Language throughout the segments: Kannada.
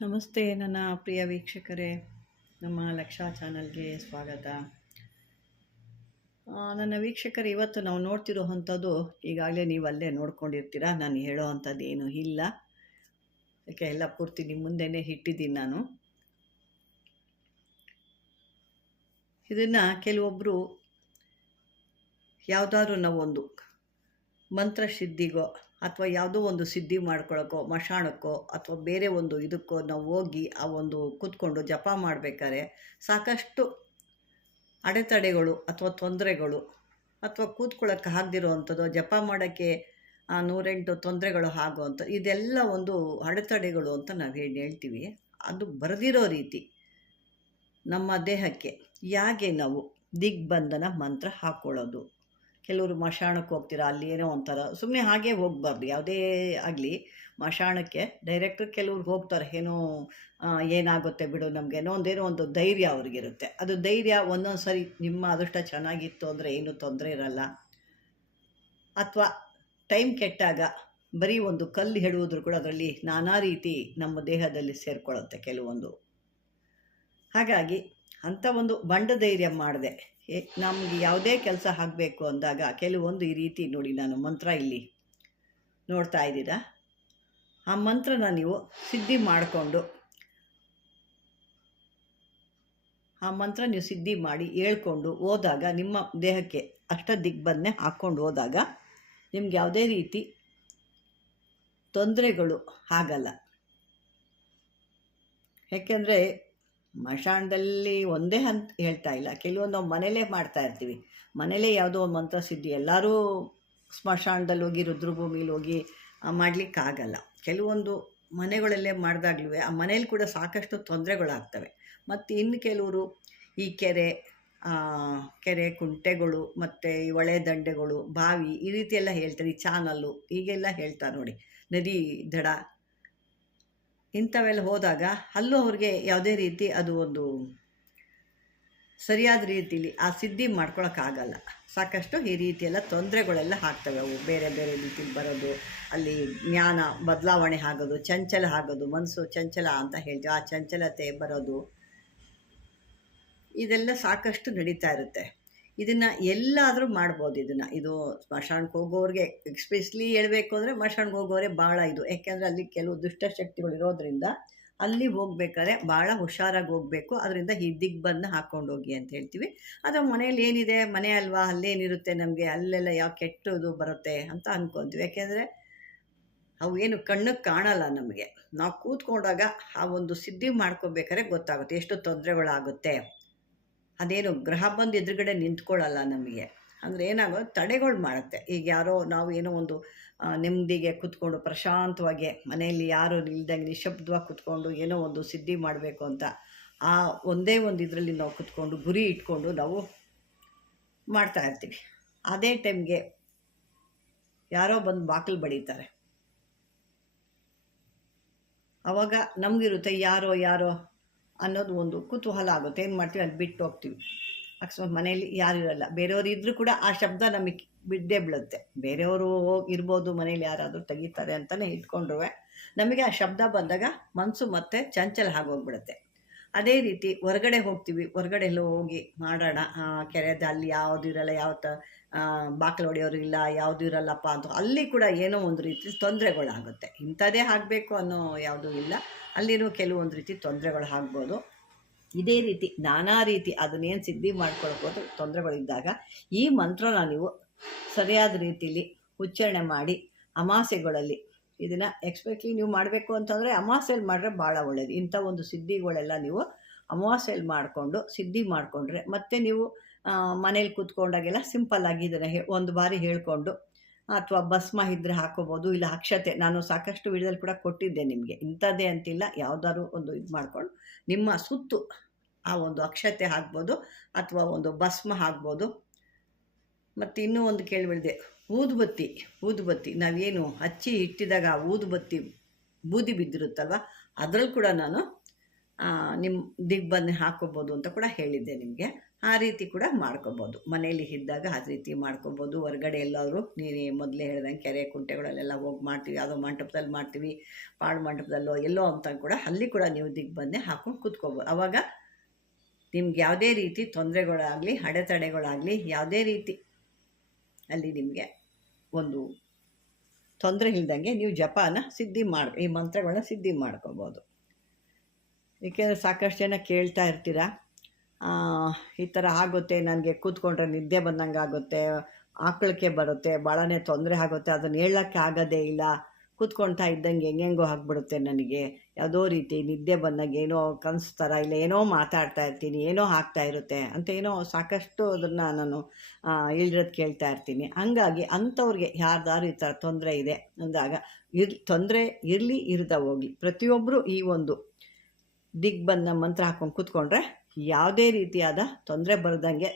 ನಮಸ್ತೆ ನನ್ನ ಪ್ರಿಯ ವೀಕ್ಷಕರೇ, ನಮ್ಮ ಲಕ್ಷಾ ಚಾನಲ್ಗೆ ಸ್ವಾಗತ. ನನ್ನ ವೀಕ್ಷಕರು, ಇವತ್ತು ನಾವು ನೋಡ್ತಿರೋ ಅಂಥದ್ದು ಈಗಾಗಲೇ ನೀವು ಅಲ್ಲೇ ನೋಡ್ಕೊಂಡಿರ್ತೀರ, ನಾನು ಹೇಳೋ ಅಂಥದ್ದು ಏನೂ ಇಲ್ಲ. ಯಾಕೆ, ಎಲ್ಲ ಪೂರ್ತಿ ನಿಮ್ಮ ಮುಂದೆನೇ ಇಟ್ಟಿದ್ದೀನಿ ನಾನು. ಇದನ್ನು ಕೆಲವೊಬ್ಬರು ಯಾವುದಾದ್ರೂ ನಾವೊಂದು ಮಂತ್ರ ಸಿದ್ಧಿಗೋ ಅಥವಾ ಯಾವುದೋ ಒಂದು ಸಿದ್ಧಿ ಮಾಡ್ಕೊಳ್ಳೋಕ್ಕೋ ಮಶಾಣಕ್ಕೋ ಅಥವಾ ಬೇರೆ ಒಂದು ಇದಕ್ಕೋ ನಾವು ಹೋಗಿ ಆ ಒಂದು ಕೂತ್ಕೊಂಡು ಜಪ ಮಾಡಬೇಕಾದ್ರೆ ಸಾಕಷ್ಟು ಅಡೆತಡೆಗಳು ಅಥವಾ ತೊಂದರೆಗಳು ಅಥವಾ ಕೂತ್ಕೊಳ್ಳೋಕ್ಕೆ ಆಗದಿರೋ ಅಂಥದ್ದು ಜಪ ಮಾಡೋಕ್ಕೆ ಆ ನೂರೆಂಟು ತೊಂದರೆಗಳು ಆಗುವಂಥ ಇದೆಲ್ಲ ಒಂದು ಅಡೆತಡೆಗಳು ಅಂತ ನಾವು ಹೇಳಿ ಹೇಳ್ತೀವಿ. ಅದು ಬರೆದಿರೋ ರೀತಿ ನಮ್ಮ ದೇಹಕ್ಕೆ. ಯಾಕೆ ನಾವು ದಿಗ್ಬಂಧನ ಮಂತ್ರ ಹಾಕ್ಕೊಳ್ಳೋದು ಕೆಲವರು ಮಶಾಣಕ್ಕೆ ಹೋಗ್ತೀರಾ, ಅಲ್ಲಿ ಏನೋ ಒಂಥರ. ಸುಮ್ಮನೆ ಹಾಗೆ ಹೋಗ್ಬಾರ್ದು, ಯಾವುದೇ ಆಗಲಿ. ಮಶಾಣಕ್ಕೆ ಡೈರೆಕ್ಟ್ ಕೆಲವ್ರು ಹೋಗ್ತಾರೆ, ಏನೋ ಏನಾಗುತ್ತೆ ಬಿಡು ನಮಗೇನೋ ಒಂದೇನೋ ಒಂದು ಧೈರ್ಯ ಅವ್ರಿಗಿರುತ್ತೆ. ಅದು ಧೈರ್ಯ ಒಂದೊಂದು ಸರಿ ನಿಮ್ಮ ಅದೃಷ್ಟ ಚೆನ್ನಾಗಿತ್ತು ಅಂದರೆ ಏನೂ ತೊಂದರೆ ಇರಲ್ಲ. ಅಥವಾ ಟೈಮ್ ಕೆಟ್ಟಾಗ ಬರೀ ಒಂದು ಕಲ್ಲು ಹೇಳುವುದ್ರು ಕೂಡ ಅದರಲ್ಲಿ ನಾನಾ ರೀತಿ ನಮ್ಮ ದೇಹದಲ್ಲಿ ಸೇರಿಕೊಳ್ಳುತ್ತೆ ಕೆಲವೊಂದು. ಹಾಗಾಗಿ ಅಂಥ ಒಂದು ಬಂಡ ಧೈರ್ಯ ಮಾಡಿದೆ. ನಮಗೆ ಯಾವುದೇ ಕೆಲಸ ಆಗಬೇಕು ಅಂದಾಗ ಕೆಲವೊಂದು ಈ ರೀತಿ ನೋಡಿ ನಾನು ಮಂತ್ರ ಇಲ್ಲಿ ನೋಡ್ತಾ ಇದ್ದೀರಾ? ಆ ಮಂತ್ರನ ನೀವು ಸಿದ್ಧಿ ಮಾಡಿಕೊಂಡು, ಆ ಮಂತ್ರ ನೀವು ಸಿದ್ಧಿ ಮಾಡಿ ಹೇಳ್ಕೊಂಡು ಹೋದಾಗ ನಿಮ್ಮ ದೇಹಕ್ಕೆ ಅಷ್ಟ ದಿಗ್ಬಂಧನೆ ಹಾಕ್ಕೊಂಡು ಹೋದಾಗ ನಿಮ್ಗೆ ಯಾವುದೇ ರೀತಿ ತೊಂದರೆಗಳು ಆಗಲ್ಲ. ಯಾಕೆಂದರೆ ಮಶಾಣದಲ್ಲಿ ಒಂದೇ ಅಂತ ಹೇಳ್ತಾ ಇಲ್ಲ. ಕೆಲವೊಂದು ನಾವು ಮನೇಲೇ ಮಾಡ್ತಾ ಇರ್ತೀವಿ. ಮನೇಲೇ ಯಾವುದೋ ಒಂದು ಮಂತ್ರ ಸಿದ್ಧಿ ಎಲ್ಲರೂ ಸ್ಮಶಾನದಲ್ಲಿ ಹೋಗಿ, ರುದ್ರಭೂಮಿಲಿ ಹೋಗಿ ಮಾಡಲಿಕ್ಕಾಗಲ್ಲ. ಕೆಲವೊಂದು ಮನೆಗಳಲ್ಲೇ ಮಾಡಿದಾಗ್ಲೂ ಆ ಮನೇಲಿ ಕೂಡ ಸಾಕಷ್ಟು ತೊಂದರೆಗಳಾಗ್ತವೆ. ಮತ್ತು ಇನ್ನು ಕೆಲವರು ಈ ಕೆರೆ ಕೆರೆ ಕುಂಟೆಗಳು, ಮತ್ತು ಈ ಹೊಳೆ ದಂಡೆಗಳು, ಬಾವಿ ಈ ರೀತಿ ಎಲ್ಲ ಹೇಳ್ತಾರೆ. ಈ ಚಾನಲ್ಲು ಹೀಗೆಲ್ಲ ಹೇಳ್ತಾರೆ ನೋಡಿ. ನದಿ ದಡ ಇಂಥವೆಲ್ಲ ಹೋದಾಗ ಅಲ್ಲೂ ಅವ್ರಿಗೆ ಯಾವುದೇ ರೀತಿ ಅದು ಒಂದು ಸರಿಯಾದ ರೀತಿಲಿ ಆ ಸಿದ್ಧಿ ಮಾಡ್ಕೊಳಕ್ಕಾಗಲ್ಲ. ಸಾಕಷ್ಟು ಈ ರೀತಿಯೆಲ್ಲ ತೊಂದರೆಗಳೆಲ್ಲ ಆಗ್ತವೆ. ಅವು ಬೇರೆ ಬೇರೆ ರೀತಿಲಿ ಬರೋದು, ಅಲ್ಲಿ ಜ್ಞಾನ ಬದಲಾವಣೆ ಆಗೋದು, ಚಂಚಲ ಆಗೋದು, ಮನಸ್ಸು ಚಂಚಲ ಅಂತ ಹೇಳ್ತೀವಿ. ಆ ಚಂಚಲತೆ ಬರೋದು, ಇದೆಲ್ಲ ಸಾಕಷ್ಟು ನಡೀತಾ ಇರುತ್ತೆ. ಇದನ್ನು ಎಲ್ಲಾದರೂ ಮಾಡ್ಬೋದು ಇದನ್ನು. ಇದು ಸ್ಮಶಾನಕ್ಕೆ ಹೋಗೋರಿಗೆ ಎಕ್ಸ್ಪೆಷಲಿ ಹೇಳಬೇಕು ಅಂದರೆ ಸ್ಮಶಾನಕ್ಕೆ ಹೋಗೋರೆ ಭಾಳ ಇದು. ಯಾಕೆಂದರೆ ಅಲ್ಲಿ ಕೆಲವು ದುಷ್ಟಶಕ್ತಿಗಳು ಇರೋದ್ರಿಂದ ಅಲ್ಲಿ ಹೋಗ್ಬೇಕಾದ್ರೆ ಭಾಳ ಹುಷಾರಾಗಿ ಹೋಗಬೇಕು. ಅದರಿಂದ ಈ ದಿಗ್ ಹಾಕ್ಕೊಂಡು ಹೋಗಿ ಅಂತ ಹೇಳ್ತೀವಿ. ಅಥವಾ ಮನೇಲಿ ಏನಿದೆ, ಮನೆ ಅಲ್ವಾ, ಅಲ್ಲೇನಿರುತ್ತೆ ನಮಗೆ, ಅಲ್ಲೆಲ್ಲ ಯಾವ ಕೆಟ್ಟದು ಬರುತ್ತೆ ಅಂತ ಅಂದ್ಕೊತೀವಿ ಯಾಕೆಂದರೆ ಅವು ಏನು ಕಣ್ಣಿಗೆ ಕಾಣಲ್ಲ ನಮಗೆ. ನಾವು ಕೂತ್ಕೊಂಡಾಗ ಆ ಒಂದು ಸಿದ್ಧಿ ಮಾಡ್ಕೋಬೇಕಾದ್ರೆ ಗೊತ್ತಾಗುತ್ತೆ, ಎಷ್ಟು ತೊಂದರೆಗಳಾಗುತ್ತೆ. ಅದೇನು ಗ್ರಹ ಬಂದು ಎದುರುಗಡೆ ನಿಂತ್ಕೊಳ್ಳಲ್ಲ ನಮಗೆ. ಅಂದರೆ ಏನಾಗೋ ತಡೆಗಳು ಮಾಡುತ್ತೆ. ಈಗ ಯಾರೋ ನಾವು ಏನೋ ಒಂದು ನೆಮ್ಮದಿಗೆ ಕೂತ್ಕೊಂಡು ಪ್ರಶಾಂತವಾಗಿ ಮನೆಯಲ್ಲಿ ಯಾರು ಇಲ್ದಂಗೆ ನಿಶಬ್ದವಾಗಿ ಕೂತ್ಕೊಂಡು ಏನೋ ಒಂದು ಸಿದ್ಧಿ ಮಾಡಬೇಕು ಅಂತ ಆ ಒಂದೇ ಒಂದು ಇದರಲ್ಲಿ ನಾವು ಕೂತ್ಕೊಂಡು ಗುರಿ ಇಟ್ಕೊಂಡು ನಾವು ಮಾಡ್ತಾ ಇರ್ತೀವಿ. ಅದೇ ಟೈಮ್ಗೆ ಯಾರೋ ಬಂದು ಬಾಗಿಲು ಬಡೀತಾರೆ. ಅವಾಗ ನಮಗಿರುತ್ತೆ ಯಾರೋ ಯಾರೋ ಅನ್ನೋದು ಒಂದು ಕುತೂಹಲ ಆಗುತ್ತೆ. ಏನು ಮಾಡ್ತೀವಿ? ಅಲ್ಲಿ ಬಿಟ್ಟು ಹೋಗ್ತೀವಿ. ಅಕಸ್ಮಾತ್ ಮನೇಲಿ ಯಾರು ಇರಲ್ಲ. ಬೇರೆಯವರು ಇದ್ದರೂ ಕೂಡ ಆ ಶಬ್ದ ನಮಗೆ ಬಿದ್ದೇ ಬೀಳುತ್ತೆ. ಬೇರೆಯವರು ಹೋಗಿ ಇರ್ಬೋದು ಮನೇಲಿ ಯಾರಾದರೂ ತೆಗಿತಾರೆ ಅಂತಲೇ ಇಟ್ಕೊಂಡ್ರು ನಮಗೆ ಆ ಶಬ್ದ ಬಂದಾಗ ಮನಸ್ಸು ಮತ್ತೆ ಚಂಚಲ ಆಗೋಗ್ಬಿಡುತ್ತೆ. ಅದೇ ರೀತಿ ಹೊರಗಡೆ ಹೋಗ್ತೀವಿ ಹೊರಗಡೆ ಎಲ್ಲ ಹೋಗಿ ಮಾಡೋಣ. ಕೆರೆದ ಅಲ್ಲಿ ಯಾವುದು ಇರಲ್ಲ, ಯಾವ ತ ಬಾಗಿಲು ಹೊಡೆಯೋರು ಇಲ್ಲ, ಯಾವುದು ಇರಲ್ಲಪ್ಪ ಅಂತ. ಅಲ್ಲಿ ಕೂಡ ಏನೋ ಒಂದು ರೀತಿ ತೊಂದರೆಗಳಾಗುತ್ತೆ. ಇಂಥದ್ದೇ ಆಗಬೇಕು ಅನ್ನೋ ಯಾವುದೂ ಇಲ್ಲ. ಅಲ್ಲಿನೂ ಕೆಲವೊಂದು ರೀತಿ ತೊಂದರೆಗಳು ಆಗ್ಬೋದು. ಇದೇ ರೀತಿ ನಾನಾ ರೀತಿ ಅದನ್ನೇನು ಸಿದ್ಧಿ ಮಾಡ್ಕೊಳ್ಬೋದು, ತೊಂದರೆಗಳಿದ್ದಾಗ ಈ ಮಂತ್ರನ ನೀವು ಸರಿಯಾದ ರೀತಿಯಲ್ಲಿ ಉಚ್ಚಾರಣೆ ಮಾಡಿ, ಅಮಾಸೆಗಳಲ್ಲಿ ಇದನ್ನು ಎಕ್ಸ್ಪೆಕ್ಟ್ಲಿ ನೀವು ಮಾಡಬೇಕು ಅಂತಂದರೆ ಅಮಾಸೆಯಲ್ಲಿ ಮಾಡಿದ್ರೆ ಭಾಳ ಒಳ್ಳೆಯದು ಇಂಥ ಒಂದು ಸಿದ್ಧಿಗಳೆಲ್ಲ ನೀವು ಅಮಾವಾಸ್ಯೆಯಲ್ಲಿ ಮಾಡಿಕೊಂಡು ಸಿದ್ಧಿ ಮಾಡಿಕೊಂಡ್ರೆ ಮತ್ತೆ ನೀವು ಮನೇಲಿ ಕೂತ್ಕೊಂಡಾಗೆಲ್ಲ ಸಿಂಪಲ್ಲಾಗಿ ಇದನ್ನು ಹೇ, ಒಂದು ಬಾರಿ ಹೇಳ್ಕೊಂಡು ಅಥವಾ ಭಸ್ಮ ಇದ್ರೆ ಹಾಕೋಬೋದು, ಇಲ್ಲ ಅಕ್ಷತೆ, ನಾನು ಸಾಕಷ್ಟು ವಿಡಿಯೋದಲ್ಲಿ ಕೂಡ ಕೊಟ್ಟಿದ್ದೆ ನಿಮಗೆ. ಇಂಥದ್ದೇ ಅಂತಿಲ್ಲ, ಯಾವುದಾದ್ರು ಒಂದು ಇದು ಮಾಡಿಕೊಂಡು ನಿಮ್ಮ ಸುತ್ತು ಆ ಒಂದು ಅಕ್ಷತೆ ಹಾಕ್ಬೋದು ಅಥವಾ ಒಂದು ಭಸ್ಮ ಹಾಕ್ಬೋದು. ಮತ್ತು ಇನ್ನೂ ಒಂದು ಕೇಳಿಬಿಡಿದೆ. ಊದುಬತ್ತಿ ಊದುಬತ್ತಿ. ನಾವೇನು ಹಚ್ಚಿ ಇಟ್ಟಿದಾಗ ಆ ಊದುಬತ್ತಿ ಬೂದಿ ಬಿದ್ದಿರುತ್ತಲ್ವ? ಅದರಲ್ಲಿ ಕೂಡ ನಾನು ನಿಮ್ಮ ದಿಗ್ಬಂಧನೆ ಹಾಕೋಬೋದು ಅಂತ ಕೂಡ ಹೇಳಿದ್ದೆ ನಿಮಗೆ. ಆ ರೀತಿ ಕೂಡ ಮಾಡ್ಕೋಬೋದು. ಮನೆಯಲ್ಲಿ ಇದ್ದಾಗ ಆ ರೀತಿ ಮಾಡ್ಕೋಬೋದು. ಹೊರಗಡೆ ಎಲ್ಲಾದರೂ, ನೀನು ಮೊದಲೇ ಹೇಳ್ದಂಗೆ ಕೆರೆ ಕುಂಟೆಗಳಲ್ಲೆಲ್ಲ ಹೋಗಿ ಮಾಡ್ತೀವಿ. ಯಾವುದೋ ಮಂಟಪದಲ್ಲಿ ಮಾಡ್ತೀವಿ, ಪಾಳು ಮಂಟಪದಲ್ಲೋ ಎಲ್ಲೋ ಅಂತ ಕೂಡ ಅಲ್ಲಿ ಕೂಡ ನೀವು ದಿಗ್ಬಂಧನೆ ಹಾಕೊಂಡು ಕೂತ್ಕೋಬೋದು. ಆವಾಗ ನಿಮ್ಗೆ ಯಾವುದೇ ರೀತಿ ತೊಂದರೆಗಳಾಗಲಿ, ಅಡೆತಡೆಗಳಾಗಲಿ, ಯಾವುದೇ ರೀತಿ ಅಲ್ಲಿ ನಿಮಗೆ ಒಂದು ತೊಂದರೆ ಇಲ್ದಂಗೆ ನೀವು ಜಪಾನ ಸಿದ್ಧಿ ಮಾಡಿ, ಈ ಮಂತ್ರಗಳನ್ನ ಸಿದ್ಧಿ ಮಾಡ್ಕೋಬೋದು. ಏಕೆಂದರೆ ಸಾಕಷ್ಟು ಜನ ಕೇಳ್ತಾ ಇರ್ತೀರ ಈ ಥರ ಆಗುತ್ತೆ, ನನಗೆ ಕೂತ್ಕೊಂಡ್ರೆ ನಿದ್ದೆ ಬಂದಂಗೆ ಆಗುತ್ತೆ ಆಕಳಿಕೆ ಬರುತ್ತೆ ಭಾಳನೇ ತೊಂದರೆ ಆಗುತ್ತೆ, ಅದನ್ನು ಹೇಳೋಕ್ಕೆ ಆಗೋದೇ ಇಲ್ಲ ಕೂತ್ಕೊಳ್ತಾ ಇದ್ದಂಗೆ ಹೆಂಗೆಂಗೋ ಆಗ್ಬಿಡುತ್ತೆ ನನಗೆ. ಯಾವುದೋ ರೀತಿ ನಿದ್ದೆ ಬಂದಾಗ ಏನೋ ಕನಸು ಥರ ಇಲ್ಲ, ಏನೋ ಮಾತಾಡ್ತಾ ಇರ್ತೀನಿ, ಏನೋ ಆಗ್ತಾ ಇರುತ್ತೆ ಅಂತ ಏನೋ ಸಾಕಷ್ಟು ಅದನ್ನು ನಾನು ಇಳಿರೋದು ಕೇಳ್ತಾ ಇರ್ತೀನಿ. ಹಂಗಾಗಿ ಅಂಥವ್ರಿಗೆ ಯಾರ್ದಾರು ಈ ಥರ ತೊಂದರೆ ಇದೆ ಅಂದಾಗ, ಇರ್, ತೊಂದರೆ ಇರಲಿ, ಇರ್ದ ಹೋಗಲಿ. ಪ್ರತಿಯೊಬ್ಬರು ಈ ಒಂದು ದಿಗ್ಬಂಧ ಮಂತ್ರ ಹಾಕೊಂಡು ಕೂತ್ಕೊಂಡ್ರೆ ಯಾವುದೇ ರೀತಿಯಾದ ತೊಂದರೆ ಬರದಂಗೆ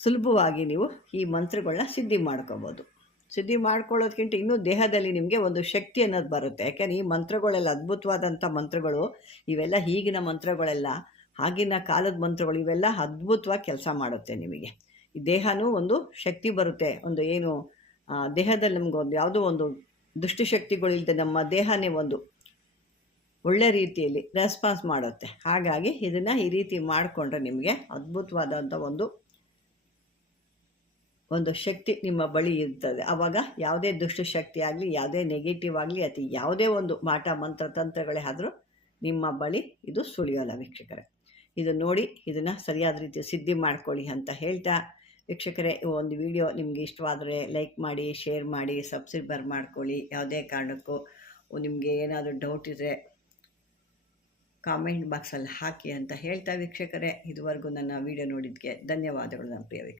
ಸುಲಭವಾಗಿ ನೀವು ಈ ಮಂತ್ರಗಳನ್ನ ಸಿದ್ಧಿ ಮಾಡ್ಕೋಬೋದು. ಸಿದ್ಧಿ ಮಾಡ್ಕೊಳ್ಳೋದಕ್ಕಿಂತ ಇನ್ನೂ ದೇಹದಲ್ಲಿ ನಿಮಗೆ ಒಂದು ಶಕ್ತಿ ಅನ್ನೋದು ಬರುತ್ತೆ. ಯಾಕೆಂದ್ರೆ ಈ ಮಂತ್ರಗಳೆಲ್ಲ ಅದ್ಭುತವಾದಂಥ ಮಂತ್ರಗಳು, ಇವೆಲ್ಲ ಈಗಿನ ಮಂತ್ರಗಳೆಲ್ಲ, ಆಗಿನ ಕಾಲದ ಮಂತ್ರಗಳು, ಇವೆಲ್ಲ ಅದ್ಭುತವಾಗಿ ಕೆಲಸ ಮಾಡುತ್ತೆ ನಿಮಗೆ. ಈ ದೇಹನೂ ಒಂದು ಶಕ್ತಿ ಬರುತ್ತೆ. ಒಂದು ಏನು ದೇಹದಲ್ಲಿ ನಮ್ಗೆ ಒಂದು ಯಾವುದೋ ಒಂದು ದುಷ್ಟಶಕ್ತಿಗಳಿಲ್ಲದೆ ನಮ್ಮ ದೇಹನೇ ಒಂದು ಒಳ್ಳೆ ರೀತಿಯಲ್ಲಿ ರೆಸ್ಪಾನ್ಸ್ ಮಾಡುತ್ತೆ. ಹಾಗಾಗಿ ಇದನ್ನು ಈ ರೀತಿ ಮಾಡಿಕೊಂಡ್ರೆ ನಿಮಗೆ ಅದ್ಭುತವಾದಂಥ ಒಂದು ಒಂದು ಶಕ್ತಿ ನಿಮ್ಮ ಬಳಿ ಇರ್ತದೆ. ಆವಾಗ ಯಾವುದೇ ದುಷ್ಟಶಕ್ತಿ ಆಗಲಿ, ಯಾವುದೇ ನೆಗೆಟಿವ್ ಆಗಲಿ ಅಥ ಯಾವುದೇ ಒಂದು ಮಾಟ, ಮಂತ್ರ, ತಂತ್ರಗಳೇ ಆದರೂ ನಿಮ್ಮ ಬಳಿ ಇದು ಸುಳಿಯೋಲ್ಲ ವೀಕ್ಷಕರೇ. ಇದು ನೋಡಿ, ಇದನ್ನು ಸರಿಯಾದ ರೀತಿ ಸಿದ್ಧಿ ಮಾಡ್ಕೊಳ್ಳಿ ಅಂತ ಹೇಳ್ತಾ ವೀಕ್ಷಕರೇ ಒಂದು ವಿಡಿಯೋ ನಿಮಗೆ ಇಷ್ಟವಾದರೆ ಲೈಕ್ ಮಾಡಿ ಶೇರ್ ಮಾಡಿ ಸಬ್ಸ್ಕ್ರೈಬರ್ ಮಾಡ್ಕೊಳ್ಳಿ. ಯಾವುದೇ ಕಾರಣಕ್ಕೂ ನಿಮಗೆ ಏನಾದರೂ ಡೌಟ್ ಇದ್ದರೆ ಕಾಮೆಂಟ್ ಬಾಕ್ಸಲ್ಲಿ ಹಾಕಿ ಅಂತ ಹೇಳ್ತಾ ವೀಕ್ಷಕರೇ. ಇದುವರೆಗೂ ನನ್ನ ವಿಡಿಯೋ ನೋಡಿದ್ದಕ್ಕೆ ಧನ್ಯವಾದಗಳು ನಮ್ಮ ಪ್ರಿಯ